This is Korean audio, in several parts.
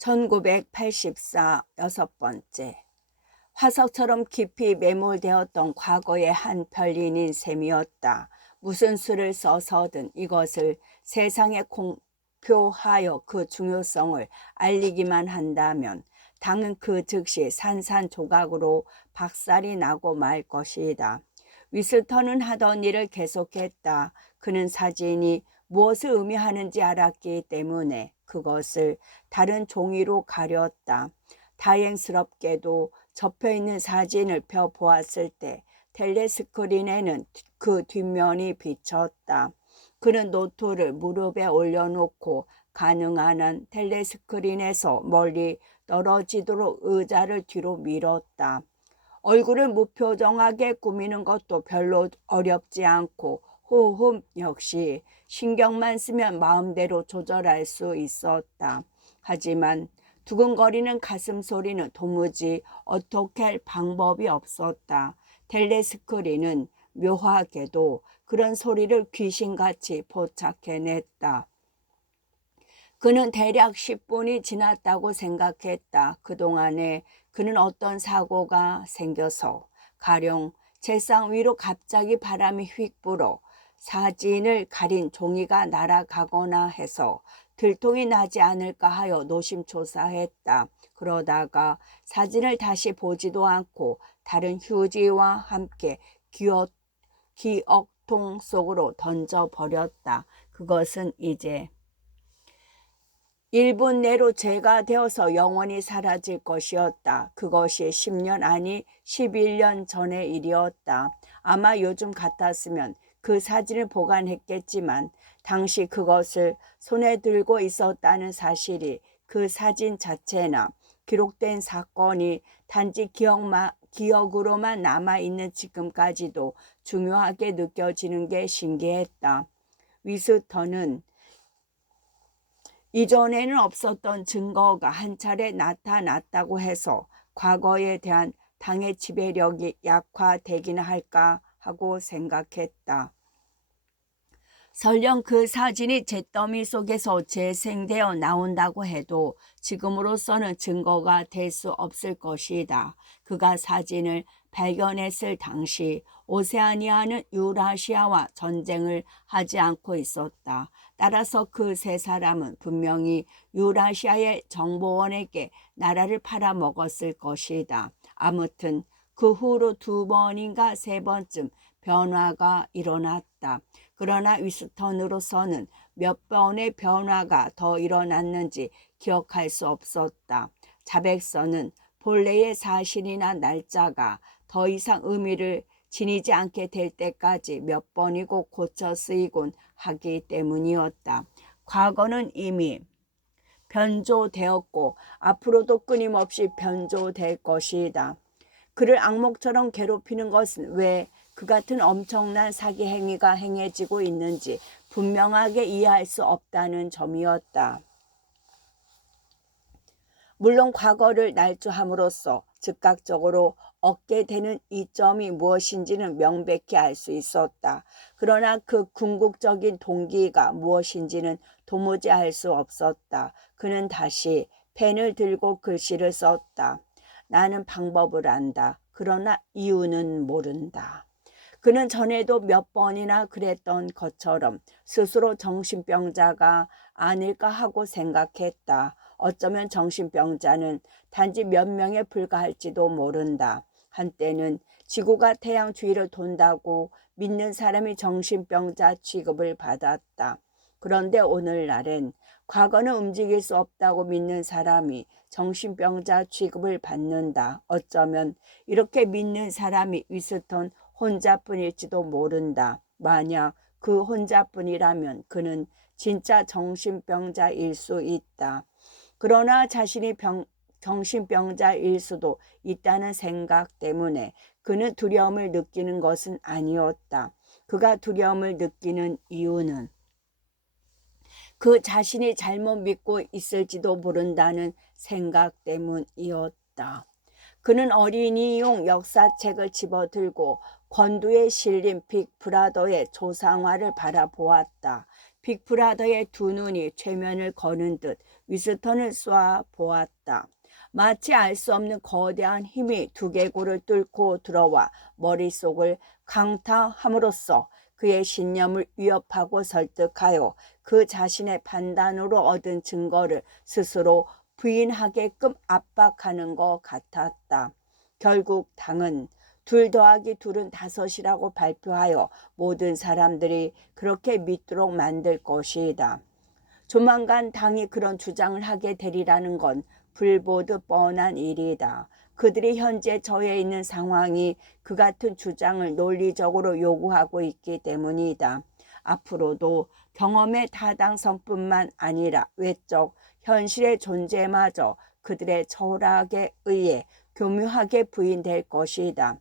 1984 여섯 번째. 화석처럼 깊이 매몰되었던 과거의 한 별인인 셈이었다. 무슨 수를 써서든 이것을 세상에 공표하여 그 중요성을 알리기만 한다면 당은 그 즉시 산산조각으로 박살이 나고 말 것이다. 위스턴은 하던 일을 계속했다. 그는 사진이 무엇을 의미하는지 알았기 때문에 그것을 다른 종이로 가렸다. 다행스럽게도 접혀있는 사진을 펴보았을 때 텔레스크린에는 그 뒷면이 비쳤다. 그는 노트를 무릎에 올려놓고 가능한 한 텔레스크린에서 멀리 떨어지도록 의자를 뒤로 밀었다. 얼굴을 무표정하게 꾸미는 것도 별로 어렵지 않고 호흡 역시 신경만 쓰면 마음대로 조절할 수 있었다. 하지만 두근거리는 가슴 소리는 도무지 어떻게 할 방법이 없었다. 텔레스크린은 묘하게도 그런 소리를 귀신같이 포착해냈다. 그는 대략 10분이 지났다고 생각했다. 그동안에 그는 어떤 사고가 생겨서 가령 책상 위로 갑자기 바람이 휙 불어 사진을 가린 종이가 날아가거나 해서 들통이 나지 않을까 하여 노심초사했다. 그러다가 사진을 다시 보지도 않고 다른 휴지와 함께 기억통 속으로 던져버렸다. 그것은 이제 1분 내로 죄가 되어서 영원히 사라질 것이었다. 그것이 10년 아니 11년 전의 일이었다. 아마 요즘 같았으면 그 사진을 보관했겠지만 당시 그것을 손에 들고 있었다는 사실이 그 사진 자체나 기록된 사건이 단지 기억으로만 남아있는 지금까지도 중요하게 느껴지는 게 신기했다. 위스턴은 이전에는 없었던 증거가 한 차례 나타났다고 해서 과거에 대한 당의 지배력이 약화되기는 할까 하고 생각했다. 설령 그 사진이 잿더미 속에서 재생되어 나온다고 해도 지금으로서는 증거가 될 수 없을 것이다. 그가 사진을 발견했을 당시 오세아니아는 유라시아와 전쟁을 하지 않고 있었다. 따라서 그 세 사람은 분명히 유라시아의 정보원에게 나라를 팔아먹었을 것이다. 아무튼 그 후로 2번인가 3번쯤 변화가 일어났다. 그러나 위스턴으로서는 몇 번의 변화가 더 일어났는지 기억할 수 없었다. 자백서는 본래의 사실이나 날짜가 더 이상 의미를 지니지 않게 될 때까지 몇 번이고 고쳐 쓰이곤 하기 때문이었다. 과거는 이미 변조되었고 앞으로도 끊임없이 변조될 것이다. 그를 악몽처럼 괴롭히는 것은 왜 그 같은 엄청난 사기 행위가 행해지고 있는지 분명하게 이해할 수 없다는 점이었다. 물론 과거를 날조함으로써 즉각적으로 얻게 되는 이점이 무엇인지는 명백히 알 수 있었다. 그러나 그 궁극적인 동기가 무엇인지는 도무지 알 수 없었다. 그는 다시 펜을 들고 글씨를 썼다. 나는 방법을 안다. 그러나 이유는 모른다. 그는 전에도 몇 번이나 그랬던 것처럼 스스로 정신병자가 아닐까 하고 생각했다. 어쩌면 정신병자는 단지 몇 명에 불과할지도 모른다. 한때는 지구가 태양 주위를 돈다고 믿는 사람이 정신병자 취급을 받았다. 그런데 오늘날엔 과거는 움직일 수 없다고 믿는 사람이 정신병자 취급을 받는다. 어쩌면 이렇게 믿는 사람이 위스턴 혼자뿐일지도 모른다. 만약 그 혼자뿐이라면 그는 진짜 정신병자일 수 있다. 그러나 자신이 정신병자일 수도 있다는 생각 때문에 그는 두려움을 느끼는 것은 아니었다. 그가 두려움을 느끼는 이유는 그 자신이 잘못 믿고 있을지도 모른다는 생각 때문이었다. 그는 어린이용 역사책을 집어들고 권두에 실린 빅브라더의 조상화를 바라보았다. 빅브라더의 두 눈이 최면을 거는 듯 위스턴을 쏘아 보았다. 마치 알 수 없는 거대한 힘이 두개골을 뚫고 들어와 머릿속을 강타함으로써 그의 신념을 위협하고 설득하여 그 자신의 판단으로 얻은 증거를 스스로 부인하게끔 압박하는 것 같았다. 결국 당은 2 더하기 2은 5이라고 발표하여 모든 사람들이 그렇게 믿도록 만들 것이다. 조만간 당이 그런 주장을 하게 되리라는 건 불보듯 뻔한 일이다. 그들이 현재 처해 있는 상황이 그 같은 주장을 논리적으로 요구하고 있기 때문이다. 앞으로도 경험의 타당성뿐만 아니라 외적 현실의 존재마저 그들의 철학에 의해 교묘하게 부인될 것이다.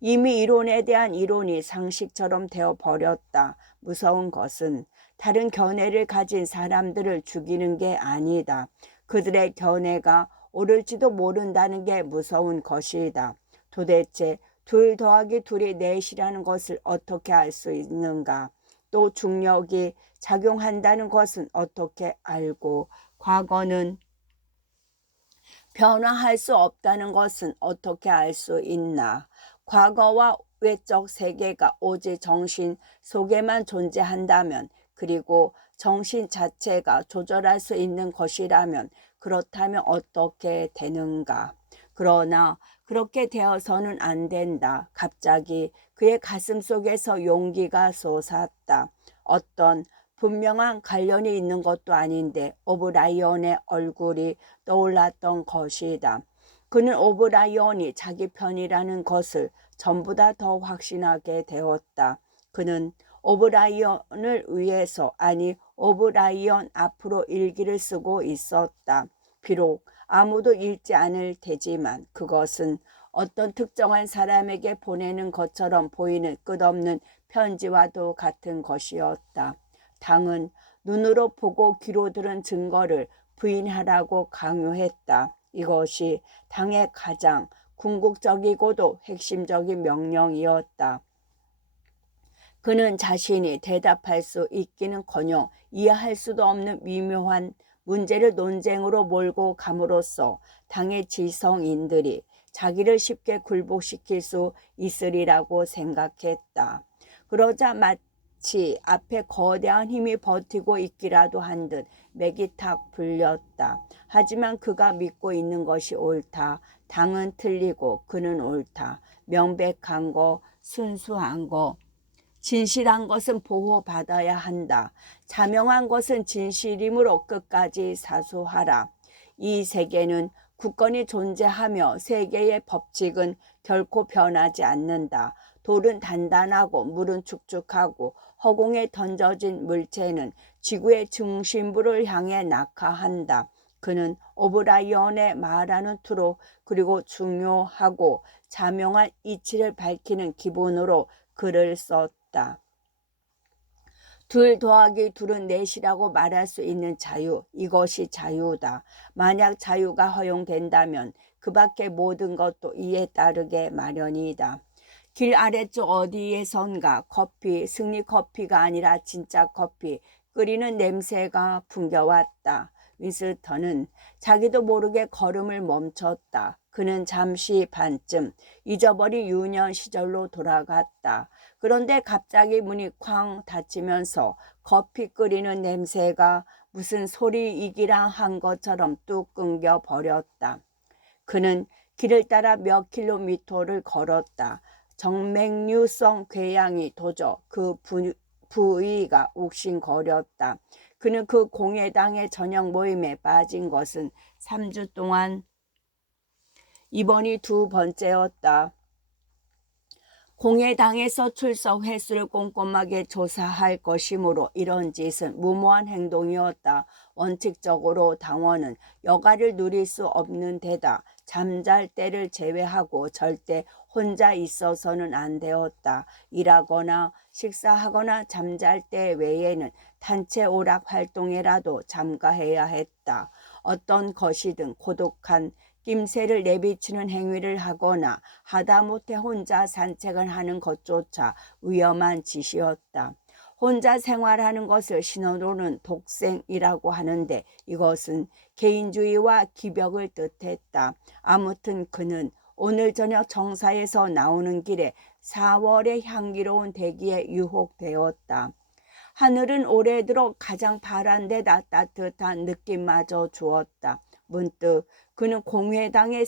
이미 이론에 대한 이론이 상식처럼 되어버렸다. 무서운 것은 다른 견해를 가진 사람들을 죽이는 게 아니다. 그들의 견해가 옳을지도 모른다는 게 무서운 것이다. 도대체 2 더하기 2이 4이라는 것을 어떻게 알 수 있는가? 또 중력이 작용한다는 것은 어떻게 알고, 과거는 변화할 수 없다는 것은 어떻게 알 수 있나? 과거와 외적 세계가 오직 정신 속에만 존재한다면, 그리고 정신 자체가 조절할 수 있는 것이라면 그렇다면 어떻게 되는가? 그러나 그렇게 되어서는 안 된다. 갑자기 그의 가슴 속에서 용기가 솟았다. 어떤 분명한 관련이 있는 것도 아닌데 오브라이언의 얼굴이 떠올랐던 것이다. 그는 오브라이언이 자기 편이라는 것을 전보다 더 확신하게 되었다. 그는 오브라이언을 위해서, 아니 오브라이언 앞으로 일기를 쓰고 있었다. 비록 아무도 읽지 않을 테지만 그것은 어떤 특정한 사람에게 보내는 것처럼 보이는 끝없는 편지와도 같은 것이었다. 당은 눈으로 보고 귀로 들은 증거를 부인하라고 강요했다. 이것이 당의 가장 궁극적이고도 핵심적인 명령이었다. 그는 자신이 대답할 수 있기는커녕 이해할 수도 없는 미묘한 문제를 논쟁으로 몰고 감으로써 당의 지성인들이 자기를 쉽게 굴복시킬 수 있으리라고 생각했다. 그러자 마치 앞에 거대한 힘이 버티고 있기라도 한 듯 맥이 탁 풀렸다. 하지만 그가 믿고 있는 것이 옳다. 당은 틀리고 그는 옳다. 명백한 거, 순수한 거, 진실한 것은 보호받아야 한다. 자명한 것은 진실이므로 끝까지 사수하라. 이 세계는 굳건히 존재하며 세계의 법칙은 결코 변하지 않는다. 돌은 단단하고 물은 축축하고 허공에 던져진 물체는 지구의 중심부를 향해 낙하한다. 그는 오브라이언의 말하는 투로, 그리고 중요하고 자명한 이치를 밝히는 기본으로 글을 썼다. 2 더하기 2은 4이라고 말할 수 있는 자유, 이것이 자유다. 만약 자유가 허용된다면 그 밖의 모든 것도 이에 따르게 마련이다. 길 아래쪽 어디에선가 커피, 승리 커피가 아니라 진짜 커피, 끓이는 냄새가 풍겨왔다. 윈스턴은 자기도 모르게 걸음을 멈췄다. 그는 잠시 반쯤 잊어버린 유년 시절로 돌아갔다. 그런데 갑자기 문이 쾅 닫히면서 커피 끓이는 냄새가 무슨 소리이기랑 한 것처럼 뚝 끊겨 버렸다. 그는 길을 따라 몇 킬로미터를 걸었다. 정맥류성 궤양이 도저 그 부위가 욱신거렸다. 그는 그 공회당의 저녁 모임에 빠진 것은 3주 동안 이번이 2번째였다. 공회당에서 출석 횟수를 꼼꼼하게 조사할 것이므로 이런 짓은 무모한 행동이었다. 원칙적으로 당원은 여가를 누릴 수 없는 데다 잠잘 때를 제외하고 절대 혼자 있어서는 안 되었다. 일하거나 식사하거나 잠잘 때 외에는 단체 오락 활동에라도 참가해야 했다. 어떤 것이든 고독한 낌새를 내비치는 행위를 하거나 하다못해 혼자 산책을 하는 것조차 위험한 짓이었다. 혼자 생활하는 것을 신어로는 독생이라고 하는데 이것은 개인주의와 기벽을 뜻했다. 아무튼 그는 오늘 저녁 정사에서 나오는 길에 4월의 향기로운 대기에 유혹되었다. 하늘은 올해 들어 가장 파란 데다 따뜻한 느낌마저 주었다. 문득 그는 공회당의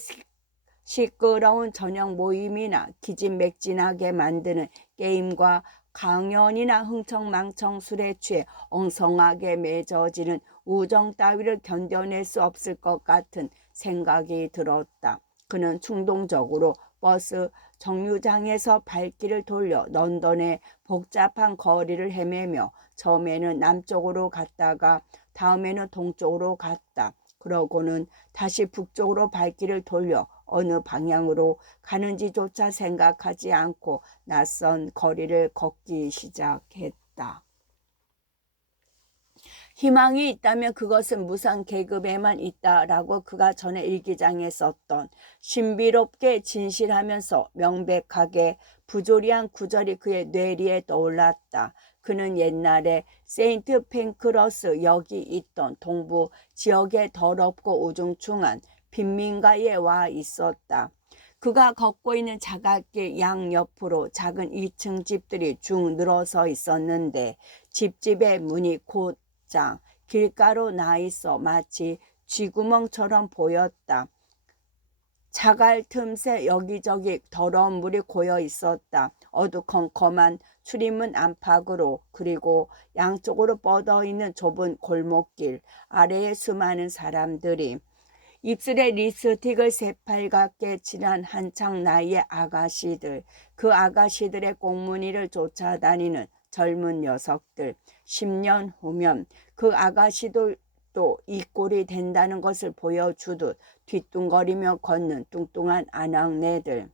시끄러운 저녁 모임이나 기진맥진하게 만드는 게임과 강연이나 흥청망청 술에 취해 엉성하게 맺어지는 우정 따위를 견뎌낼 수 없을 것 같은 생각이 들었다. 그는 충동적으로 버스 정류장에서 발길을 돌려 런던의 복잡한 거리를 헤매며 처음에는 남쪽으로 갔다가 다음에는 동쪽으로 갔다. 그러고는 다시 북쪽으로 발길을 돌려 어느 방향으로 가는지조차 생각하지 않고 낯선 거리를 걷기 시작했다. 희망이 있다면 그것은 무상 계급에만 있다라고 그가 전에 일기장에 썼던 신비롭게 진실하면서 명백하게 부조리한 구절이 그의 뇌리에 떠올랐다. 그는 옛날에 세인트 팬크러스 역이 있던 동부 지역의 더럽고 우중충한 빈민가에 와 있었다. 그가 걷고 있는 자갈길 양옆으로 작은 2층 집들이 쭉 늘어서 있었는데 집집의 문이 곧장 길가로 나 있어 마치 쥐구멍처럼 보였다. 자갈 틈새 여기저기 더러운 물이 고여 있었다. 어두컴컴한 출입문 안팎으로 그리고 양쪽으로 뻗어 있는 좁은 골목길 아래에 수많은 사람들이 입술에 립스틱을 새빨갛게 칠한 한창 나이의 아가씨들, 그 아가씨들의 꽁무니를 쫓아다니는 젊은 녀석들, 10년 후면 그 아가씨들도 이 꼴이 된다는 것을 보여주듯 뒤뚱거리며 걷는 뚱뚱한 아낙네들.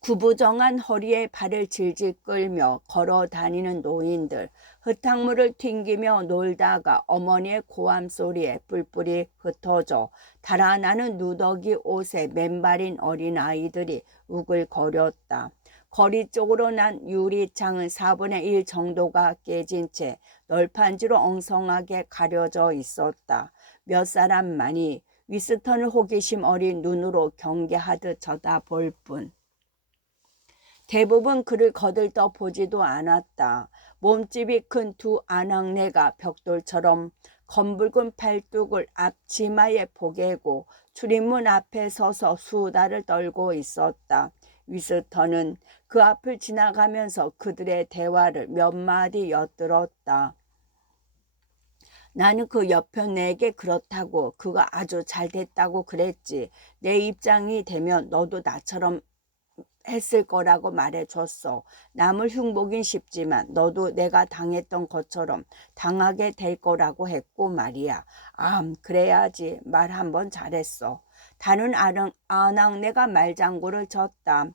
구부정한 허리에 발을 질질 끌며 걸어 다니는 노인들, 흙탕물을 튕기며 놀다가 어머니의 고함 소리에 뿔뿔이 흩어져 달아나는 누더기 옷에 맨발인 어린아이들이 우글거렸다. 거리 쪽으로 난 유리창은 4분의 1 정도가 깨진 채 널판지로 엉성하게 가려져 있었다. 몇 사람만이 위스턴을 호기심 어린 눈으로 경계하듯 쳐다볼 뿐. 대부분 그를 거들떠 보지도 않았다. 몸집이 큰 두 아낙네가 벽돌처럼 검붉은 팔뚝을 앞치마에 포개고 출입문 앞에 서서 수다를 떨고 있었다. 위스턴은 그 앞을 지나가면서 그들의 대화를 몇 마디 엿들었다. 나는 그 여편 내게 그렇다고 그가 아주 잘 됐다고 그랬지. 내 입장이 되면 너도 나처럼 했을 거라고 말해줬어. 남을 흉보긴 쉽지만 너도 내가 당했던 것처럼 당하게 될 거라고 했고 말이야. 그래야지. 말 한번 잘했어. 다른 아낙네가 말장구를 쳤다.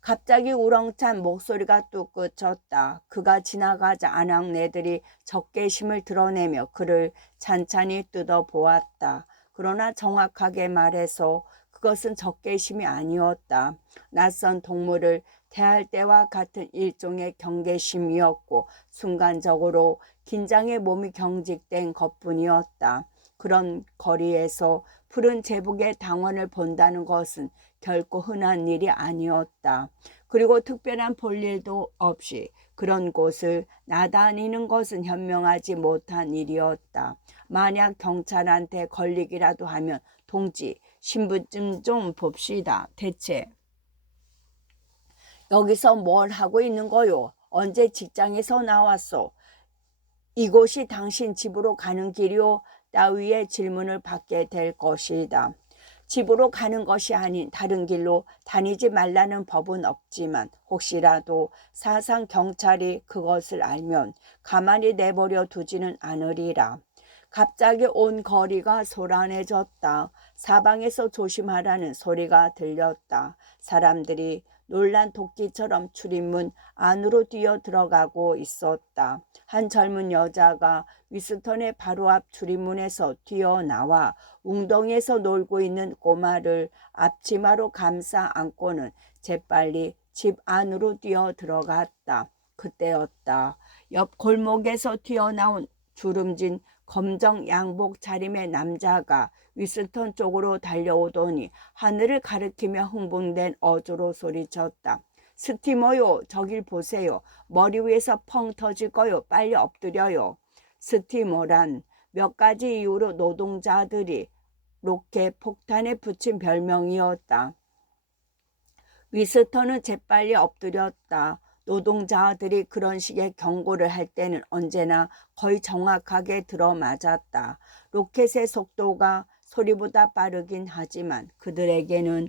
갑자기 우렁찬 목소리가 뚝 그쳤다. 그가 지나가자 아낙네들이 적개심을 드러내며 그를 찬찬히 뜯어보았다. 그러나 정확하게 말해서 그것은 적개심이 아니었다. 낯선 동물을 대할 때와 같은 일종의 경계심이었고 순간적으로 긴장에 몸이 경직된 것뿐이었다. 그런 거리에서 푸른 제복의 당원을 본다는 것은 결코 흔한 일이 아니었다. 그리고 특별한 볼일도 없이 그런 곳을 나다니는 것은 현명하지 못한 일이었다. 만약 경찰한테 걸리기라도 하면 동지, 신분증 좀 봅시다. 대체 여기서 뭘 하고 있는 거요? 언제 직장에서 나왔소? 이곳이 당신 집으로 가는 길이요? 따위의 질문을 받게 될 것이다. 집으로 가는 것이 아닌 다른 길로 다니지 말라는 법은 없지만 혹시라도 사상 경찰이 그것을 알면 가만히 내버려 두지는 않으리라. 갑자기 온 거리가 소란해졌다. 사방에서 조심하라는 소리가 들렸다. 사람들이 놀란 토끼처럼 출입문 안으로 뛰어 들어가고 있었다. 한 젊은 여자가 위스턴의 바로 앞 출입문에서 뛰어나와 웅덩이에서 놀고 있는 꼬마를 앞치마로 감싸 안고는 재빨리 집 안으로 뛰어 들어갔다. 그때였다. 옆 골목에서 튀어나온 주름진 검정 양복 차림의 남자가 위스턴 쪽으로 달려오더니 하늘을 가리키며 흥분된 어조로 소리쳤다. 스티머요, 저길 보세요. 머리 위에서 펑 터질 거요. 빨리 엎드려요. 스티머란 몇 가지 이유로 노동자들이 로켓 폭탄에 붙인 별명이었다. 위스턴은 재빨리 엎드렸다. 노동자들이 그런 식의 경고를 할 때는 언제나 거의 정확하게 들어맞았다. 로켓의 속도가 소리보다 빠르긴 하지만 그들에게는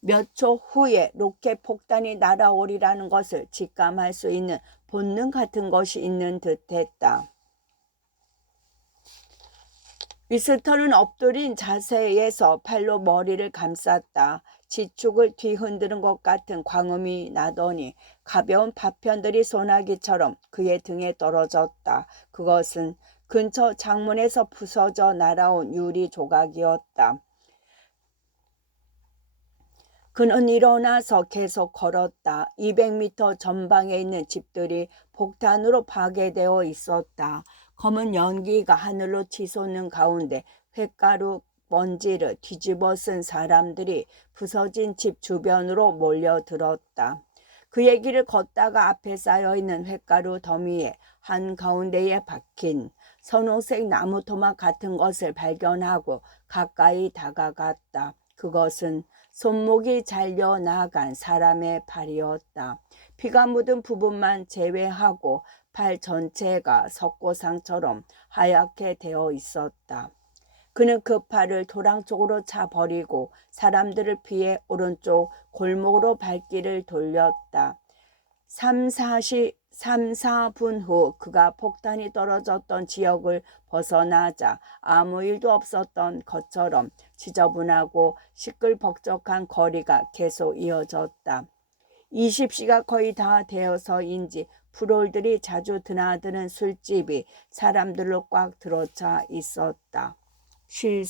몇 초 후에 로켓 폭탄이 날아오리라는 것을 직감할 수 있는 본능 같은 것이 있는 듯했다. 위스턴은 엎드린 자세에서 팔로 머리를 감쌌다. 지축을 뒤흔드는 것 같은 광음이 나더니 가벼운 파편들이 소나기처럼 그의 등에 떨어졌다. 그것은 근처 창문에서 부서져 날아온 유리 조각이었다. 그는 일어나서 계속 걸었다. 200m 전방에 있는 집들이 폭탄으로 파괴되어 있었다. 검은 연기가 하늘로 치솟는 가운데 횟가루 먼지를 뒤집어 쓴 사람들이 부서진 집 주변으로 몰려들었다. 그의 길을 걷다가 앞에 쌓여있는 횟가루 더미에 한가운데에 박힌 선홍색 나무 토막 같은 것을 발견하고 가까이 다가갔다. 그것은 손목이 잘려나간 사람의 팔이었다. 피가 묻은 부분만 제외하고 팔 전체가 석고상처럼 하얗게 되어 있었다. 그는 그 팔을 도랑 쪽으로 차버리고 사람들을 피해 오른쪽 골목으로 발길을 돌렸다. 3, 4분 후 그가 폭탄이 떨어졌던 지역을 벗어나자 아무 일도 없었던 것처럼 지저분하고 시끌벅적한 거리가 계속 이어졌다. 20시가 거의 다 되어서인지 프롤들이 자주 드나드는 술집이 사람들로 꽉 들어차 있었다. 쉴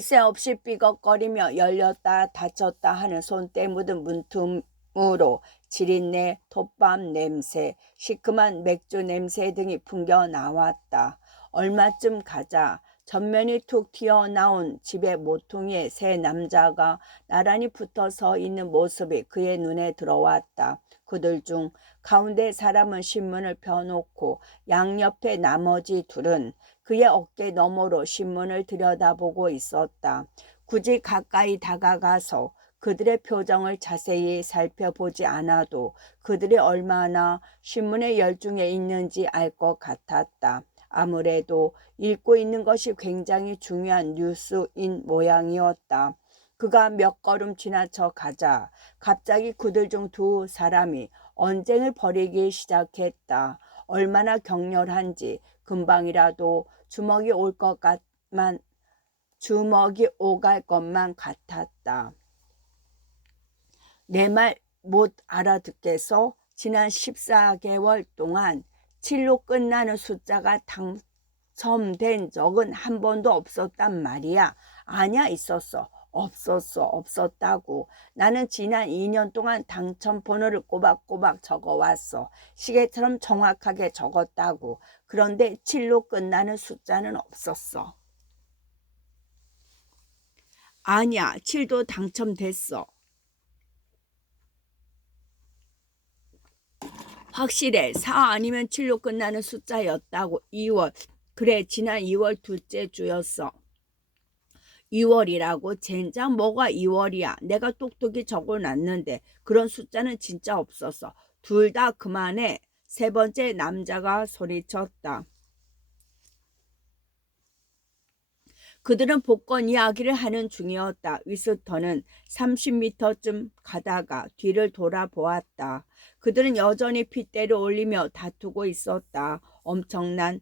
새 없이 삐걱거리며 열렸다 닫혔다 하는 손때 묻은 문틈으로 지린내, 톱밥 냄새, 시큼한 맥주 냄새 등이 풍겨 나왔다. 얼마쯤 가자 전면이 툭 튀어나온 집의 모퉁이에 세 남자가 나란히 붙어 서 있는 모습이 그의 눈에 들어왔다. 그들 중 가운데 사람은 신문을 펴놓고 양옆에 나머지 둘은 그의 어깨 너머로 신문을 들여다보고 있었다. 굳이 가까이 다가가서 그들의 표정을 자세히 살펴보지 않아도 그들이 얼마나 신문에 열중해 있는지 알 것 같았다. 아무래도 읽고 있는 것이 굉장히 중요한 뉴스인 모양이었다. 그가 몇 걸음 지나쳐 가자 갑자기 그들 중 두 사람이 언쟁을 벌이기 시작했다. 얼마나 격렬한지 금방이라도 주먹이 오갈 것만 같았다. 내 말 못 알아듣겠어? 지난 14개월 동안 7로 끝나는 숫자가 당첨된 적은 한 번도 없었단 말이야. 아니야, 있었어. 없었다고. 나는 지난 2년 동안 당첨 번호를 꼬박꼬박 적어왔어. 시계처럼 정확하게 적었다고. 그런데 7로 끝나는 숫자는 없었어. 아니야, 7도 당첨됐어. 확실해. 4 아니면 7로 끝나는 숫자였다고. 2월. 그래, 지난 2월 둘째 주였어. 2월이라고? 젠장 뭐가 2월이야. 내가 똑똑히 적어놨는데 그런 숫자는 진짜 없었어. 둘 다 그만해. 세 번째 남자가 소리쳤다. 그들은 복권 이야기를 하는 중이었다. 위스턴은 30m쯤 가다가 뒤를 돌아보았다. 그들은 여전히 핏대를 올리며 다투고 있었다. 엄청난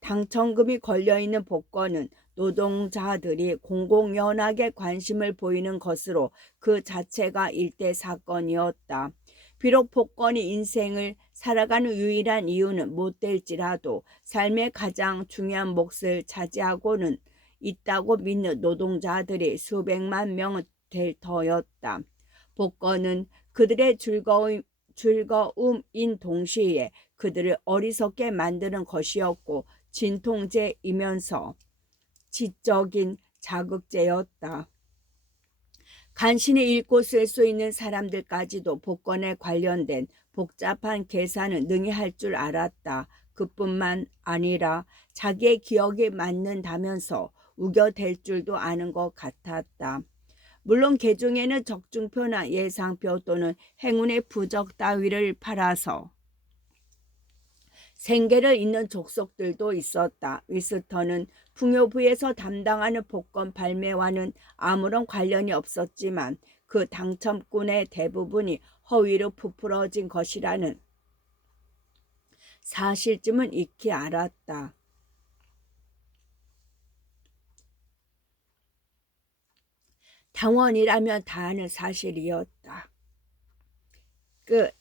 당첨금이 걸려있는 복권은 노동자들이 공공연하게 관심을 보이는 것으로 그 자체가 일대 사건이었다. 비록 복권이 인생을 살아가는 유일한 이유는 못 될지라도 삶의 가장 중요한 몫을 차지하고는 있다고 믿는 노동자들이 수백만 명은 될 터였다. 복권은 그들의 즐거움인 동시에 그들을 어리석게 만드는 것이었고 진통제이면서 지적인 자극제였다. 간신히 읽고 쓸 수 있는 사람들까지도 복권에 관련된 복잡한 계산을 능히 할 줄 알았다. 그뿐만 아니라 자기의 기억이 맞는다면서 우겨댈 줄도 아는 것 같았다. 물론 개중에는 적중표나 예상표 또는 행운의 부적 따위를 팔아서 생계를 잇는 족속들도 있었다. 위스턴은 풍요부에서 담당하는 복권 발매와는 아무런 관련이 없었지만 그 당첨꾼의 대부분이 허위로 부풀어진 것이라는 사실쯤은 익히 알았다. 당원이라면 다 아는 사실이었다. 끝.